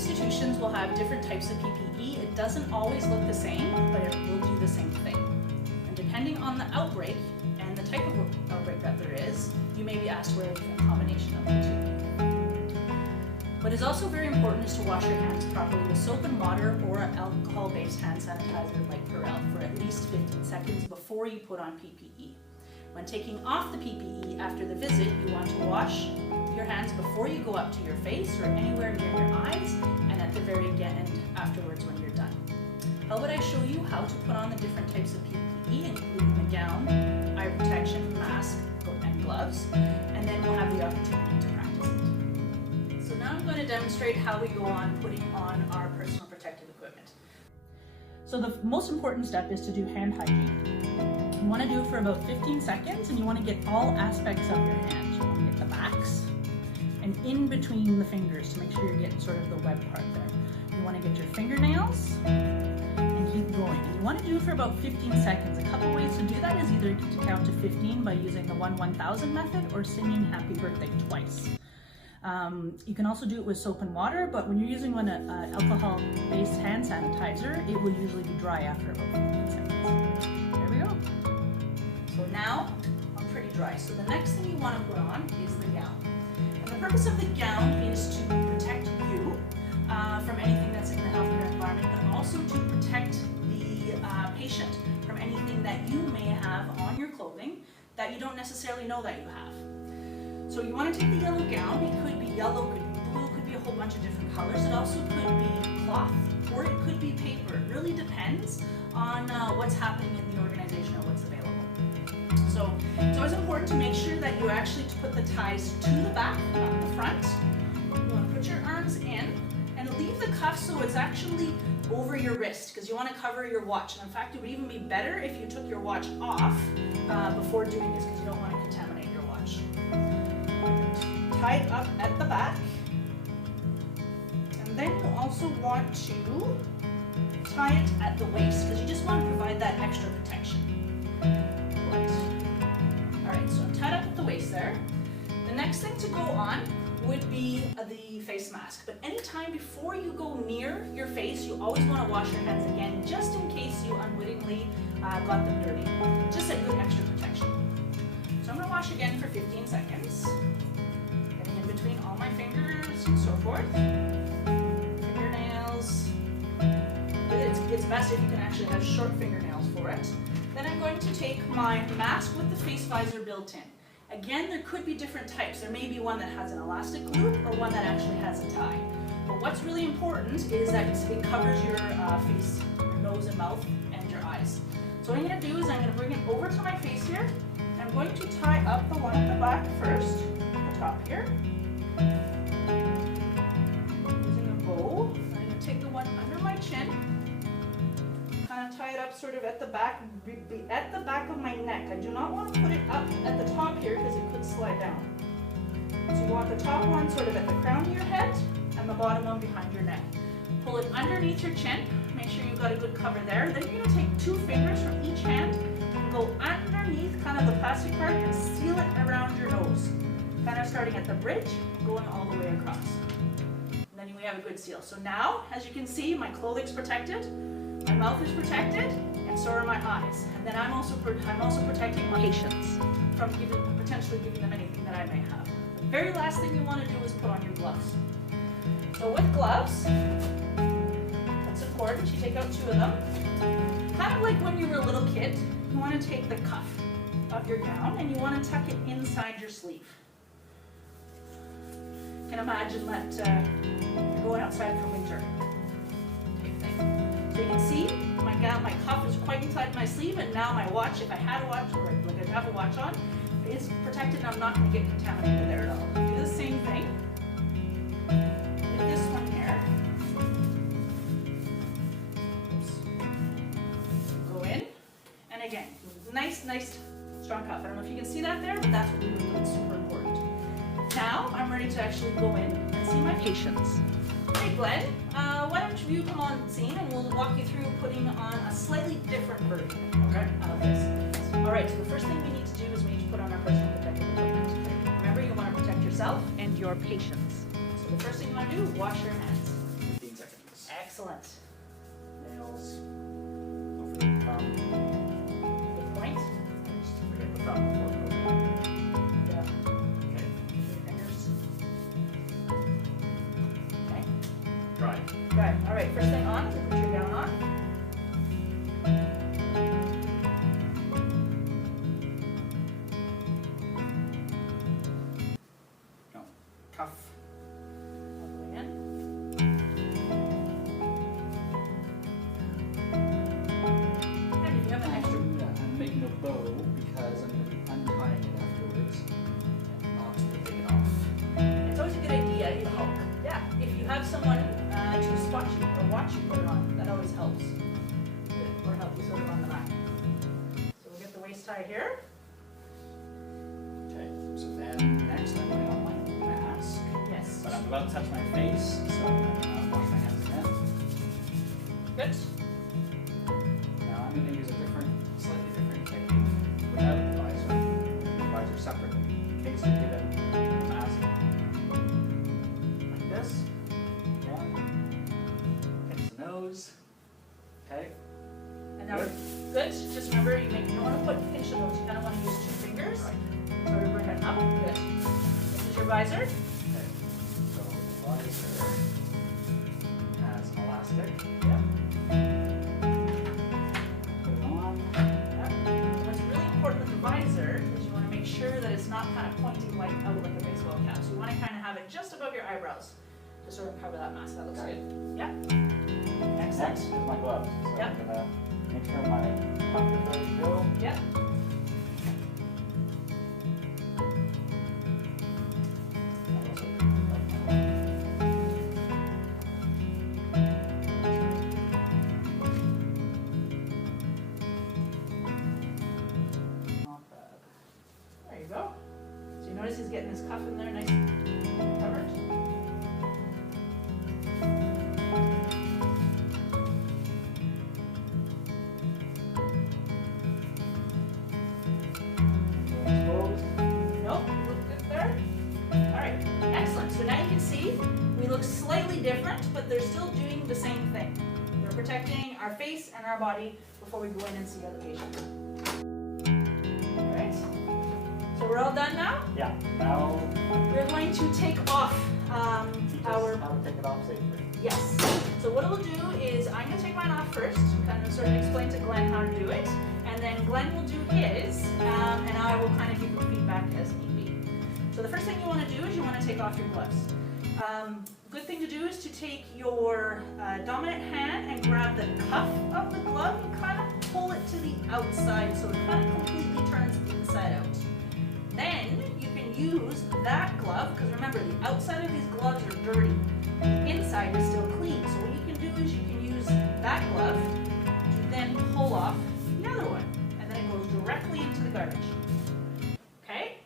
institutions will have different types of PPE. It doesn't always look the same, but it will do the same thing. And depending on the outbreak and the type of outbreak that there is, you may be asked to wear a combination of the two. What is also very important is to wash your hands properly with soap and water or alcohol-based hand sanitizer like Purell for at least 15 seconds before you put on PPE. When taking off the PPE after the visit, you want to wash your hands before you go up to your face or anywhere near your eyes, and at the very end afterwards when you're done. How about I show you how to put on the different types of PPE, including the gown, eye protection, mask, and gloves, and then we'll have the opportunity to practice it. So now I'm going to demonstrate how we go on putting on our personal protective equipment. So the most important step is to do hand hygiene. You want to do it for about 15 seconds, and you want to get all aspects of your hand. You want to get the backs and in between the fingers to make sure you're getting sort of the web part there. You want to get your fingernails and keep going. And you want to do it for about 15 seconds. A couple ways to do that is either to count to 15 by using the 1-1000 method or singing happy birthday twice. You can also do it with soap and water, but when you're using an alcohol-based hand sanitizer, it will usually be dry after about 15 seconds. There we go. So now I'm pretty dry. So the next thing you want to put on is the gown. And the purpose of the gown is to protect you from anything that's in the healthcare environment, but also to protect the patient from anything that you may have on your clothing that you don't necessarily know that you have. So you want to take the yellow gown. It could be yellow, could be blue, could be a whole bunch of different colors. It also could be cloth or it could be paper. It really depends on what's happening in the organization or what's available. So it's always important to make sure that you actually put the ties to the back, not the front. You want to put your arms in and leave the cuff so it's actually over your wrist, because you want to cover your watch. And in fact, it would even be better if you took your watch off before doing this, because you don't want to contaminate your watch. Tie it up at the back. And then you also want to tie it at the waist, because you just want to provide that extra protection. Alright, so I'm tied up at the waist there. The next thing to go on would be the face mask. But anytime before you go near your face, you always want to wash your hands again, just in case you unwittingly got them dirty. Just a good extra protection. So I'm going to wash again for 15 seconds. Getting in between all my fingers and so forth. Fingernails. It's best if you can actually have short fingernails for it. Then I'm going to take my mask with the face visor built in. Again, there could be different types. There may be one that has an elastic loop or one that actually has a tie. But what's really important is that it covers your face, your nose and mouth, and your eyes. So what I'm going to do is I'm going to bring it over to my face here. I'm going to tie up the one at the back first, at the top here. Using a bow, I'm going to take the one under my chin, kind of tie it up sort of at the back of my neck. I do not want to put it up at the top here because it could slide down. So you want the top one sort of at the crown of your head and the bottom one behind your neck. Pull it underneath your chin. Make sure you've got a good cover there. Then you're going to take 2 fingers from each hand and go underneath kind of the plastic part and seal it around your nose. Kind of starting at the bridge, going all the way across. And then we have a good seal. So now, as you can see, my clothing's protected, my mouth is protected, and so are my eyes. And then I'm also protecting my patients from potentially giving them anything that I may have. The very last thing you want to do is put on your gloves. So with gloves, that's important. You take out 2 of them. Kind of like when you were a little kid, you want to take the cuff of your gown and you want to tuck it inside your sleeve. You can imagine that you're going outside for winter. So you can see my cuff is quite inside my sleeve, and now my watch, if I had a watch, or like I have a watch on, is protected and I'm not going to get contaminated there at all. Do the same thing with this one here. Oops. Go in, and again, nice strong cuff. I don't know if you can see that there, but that's what we were doing, super important. Now I'm ready to actually go in and see my patients. Hey Glenn, why don't you come on scene and we'll walk you through putting on a slightly different version, okay, of this. Alright, so the first thing we need to do is we need to put on our personal protective equipment. Remember, you want to protect yourself and your patients. So the first thing you want to do is wash your hands. Excellent. Nails. Don't forget the thumb. Good point. Just forget the thumb before it goes in. Yeah. Okay. Your fingers. Okay. Dry. Good. All right. First thing on is put your gown on. No. Cuff. Going in. And if you have an extra, I'm making a bow because I'm going to be untying it afterwards. Not to take it off. it's always a good idea. Yeah. If you have someone to spot you or watch you put it on, that always helps. Or help you sort of on the back. So we'll get the waist tie here. Okay, so then next I'm going on my mask. Yes. But I'm about to touch my face, so I'm going to wash my hands again. Good. Now I'm going to use a slightly different technique without the visor. The visor separately, in case you get a mask. Like this. Yeah. Pinch the nose. Okay. And now, Good. good. Just remember, you don't want to put pinch the nose. You kind of want to use 2 fingers. Right. Sort of bring it up. Good. This is your visor. Okay. So the visor has an elastic. Yep. Put it on. Yep. What's really important with the visor is you want to make sure that it's not kind of pointing like out like a baseball cap. So you want to kind of have it just above your eyebrows to sort of cover that mask. That looks Okay. good. Yeah. Next Excellent. is my gloves. So Yep. I'm gonna make sure my cuff is ready to go. Yep. I also picked up my Not bad. There you go. So you notice he's getting his cuff in there nice and covered. Exposed. Nope, you look good there. Alright, excellent. So now you can see we look slightly different, but they're still doing the same thing. They're protecting our face and our body before we go in and see other patients. Alright, so we're all done now? Yeah. Now We're going to take off teach us our... how to take it off safely. Yes. So what we'll do is I'm going to take mine off first, kind of sort of explain to Glenn how to do it, and then Glenn will do his, and I will kind of give you feedback as need be. So the first thing you want to do is you want to take off your gloves. Good thing to do is to take your dominant hand and grab the cuff of the glove and kind of pull it to the outside so it kind of completely turns inside out. Then you can use that glove, because remember the outside of these gloves are dirty. The inside is still clean. So what you can do is you can use that glove to then pull off the other one. And then it goes directly into the garbage. Okay?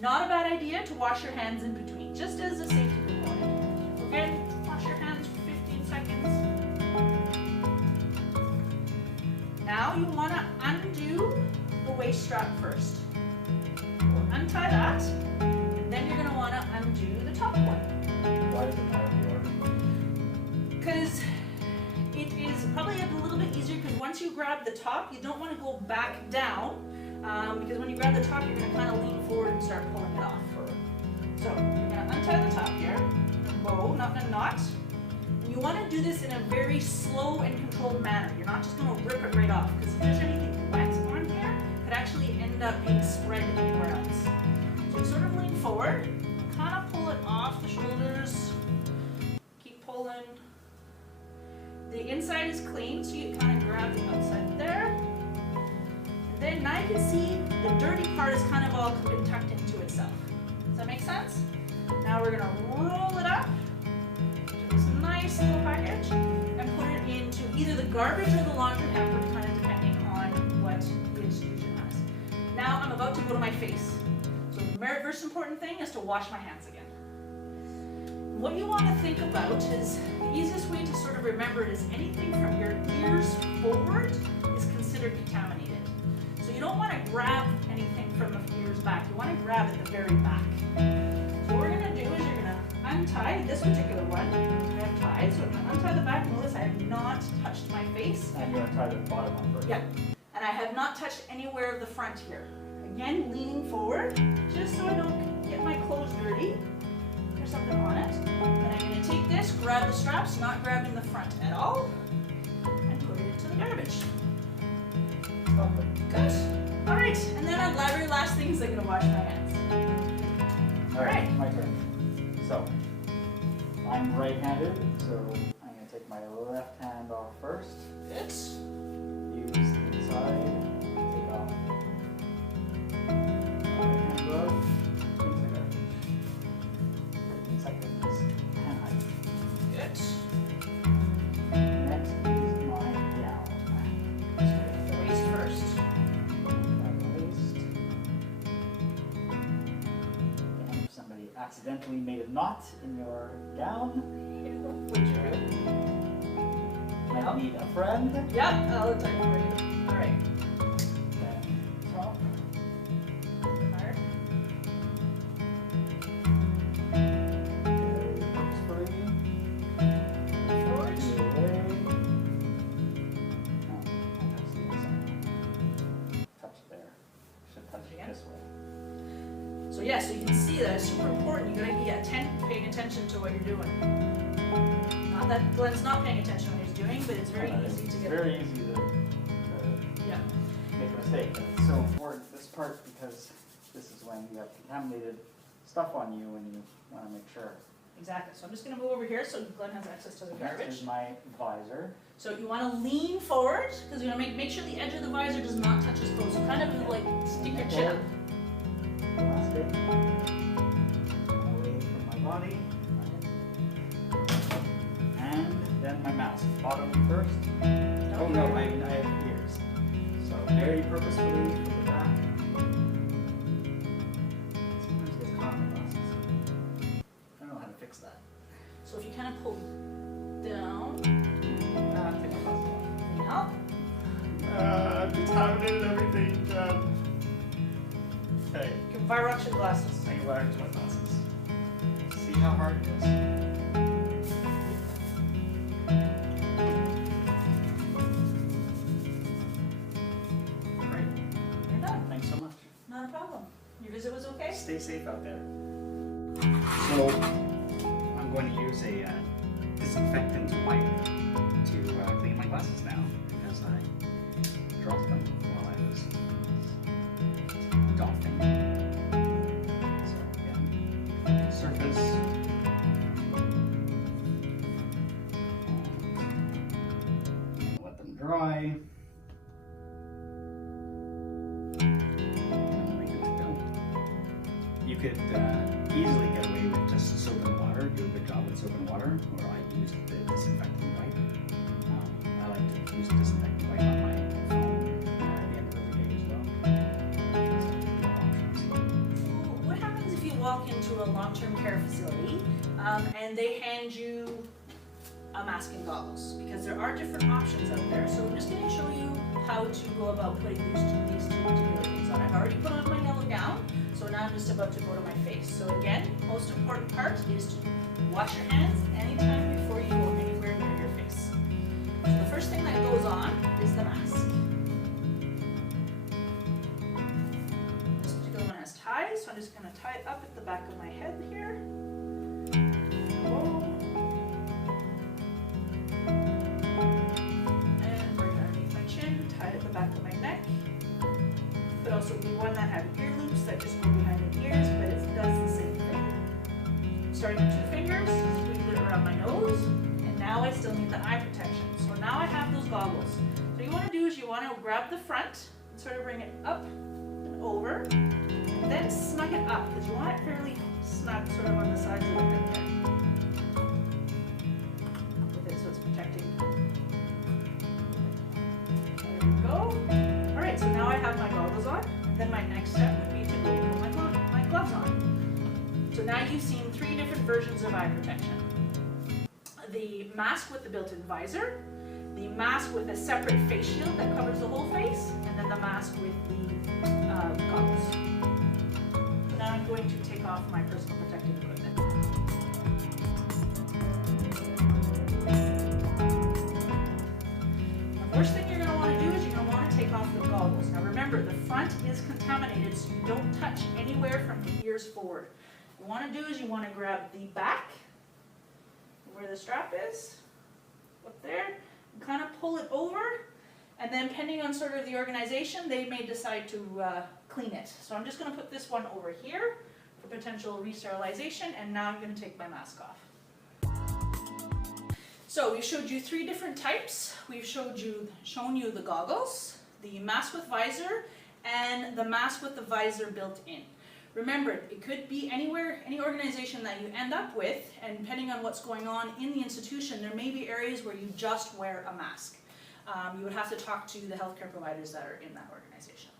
Not a bad idea to wash your hands in between, just as a safety component. Okay? Wash your hands for 15 seconds. Now you want to undo the waist strap first. We'll untie that, and then you're going to want to undo the top one. Why does it matter the order? Because it is probably a little bit easier, because once you grab the top, you don't want to go back down, because when you grab the top, you're going to kind of lean forward and start pulling it off. So you're going to untie the top here, in a bow, not in a knot. And you want to do this in a very slow and controlled manner. You're not just going to rip it right off, because if there's anything wet on here, it could actually end up being spread anywhere else. So you sort of lean forward, kind of pull it off the shoulders, keep pulling. The inside is clean, so you kind of grab the outside there. And then now you can see the dirty part is kind of all been tucked into itself. Does that make sense? Now we're gonna roll it up to this nice little package and put it into either the garbage or the laundry hamper, kind of depending on what the institution has. Now I'm about to go to my face. So the first important thing is to wash my hands again. What you want to think about is the easiest way to sort of remember it is anything from your ears forward is considered contaminated. So you don't want to grab anything from the ears back. You want to grab at the very back. So what we're going to do is you're going to untie this particular one. I have tied, so I'm going to untie the back. Notice I not touched my face. And you're gonna try the bottom one first. Yeah, and I have not touched anywhere of the front here. Again, leaning forward, just so I don't get my clothes dirty. There's something on it. And I'm gonna take this, grab the straps, not grabbing the front at all, and put it into the garbage. Lovely. Good. All right, and then our very last thing is I'm gonna wash my hands. All right, my turn. So, I'm right-handed, so I'm gonna take my left hand off first. Good. Use the inside, take off. Right hand glove, into the garbage. 15 seconds, and I. Good. Next is my gown. The waist first. And if somebody accidentally made a knot in your gown, Would you? might need a friend. Yep, all the time for you. All right. Then top. Hard. Very purposefully. Forward. Away. No, I touched the inside. Touch it there. Should touch it Again? this way. So yeah, so you can see that it's super important. You gotta be paying attention to what you're doing. Not that Glenn's not paying attention to what he's doing, but it's very easy to It's get. very easy to Yeah. make a mistake. And it's so important, this part, because this is when you have contaminated stuff on you and you want to make sure. Exactly. So I'm just gonna move over here so Glenn has access to the Next garbage. is my visor. So you want to lean forward because you want to make sure the edge of the visor does not touch his clothes. So kind of like stick your chin up. Last bit. Away from my body. And then my mouse. Bottom first. Oh no, I have ears. So very purposefully from the back. Sometimes it gets caught in my glasses. I don't know how to fix that. So if you kind of pull down, Take my glasses off. lean up. Contaminated everything. Okay, You can fire out your glasses. I can wear it to my glasses. See how hard it is? Great. You're done. Thanks so much. Not a problem. Your visit was okay? Stay safe out there. So, I'm going to use a disinfectant wipe to clean my glasses now because I dropped them while I was doffing. So, again, surface. And let them dry. And we're good to go. You could easily get away with just soap and water, do a good job with soap and water, or I used the disinfectant wipe. I like to use the disinfectant wipe on my phone at the end of the day as well. So, good options. What happens if you walk into a long-term care facility and they hand you a mask and goggles? Because there are different options out there. So I'm just going to show you how to go about putting these two particular things on. I've already put on my yellow gown, so now I'm just about to go to my face. So again, most important part is to wash your hands anytime before you go anywhere near your face. So the first thing that goes on is the mask. This particular one has ties, so I'm just going to tie it up at the back of my head here. Whoa. And bring it underneath my chin, tie it at the back of my neck. Could also be one that have ear loops that just go behind the ears, but it does the same thing. Starting with 2 fingers, squeeze it around my nose, and now I still need the eye protection. So now I have those goggles. So what you want to do is you want to grab the front and sort of bring it up and over, and then snug it up because you want it fairly snug sort of on the sides of the head there. With it so it's protecting. There we go. Alright, so now I have my goggles on. Then my next step would be to go put my gloves on. So now you've seen 3 different versions of eye protection. The mask with the built-in visor, the mask with a separate face shield that covers the whole face, and then the mask with the goggles. So now I'm going to take off my personal protective equipment. front is contaminated, so you don't touch anywhere from the ears forward. What you want to do is you want to grab the back, where the strap is, up there, and kind of pull it over, and then depending on sort of the organization, they may decide to clean it. So I'm just going to put this one over here for potential re-sterilization, and now I'm going to take my mask off. So we showed you 3 different types. We've shown you the goggles, the mask with visor, and the mask with the visor built in. Remember, it could be anywhere, any organization that you end up with, and depending on what's going on in the institution, there may be areas where you just wear a mask. You would have to talk to the healthcare providers that are in that organization.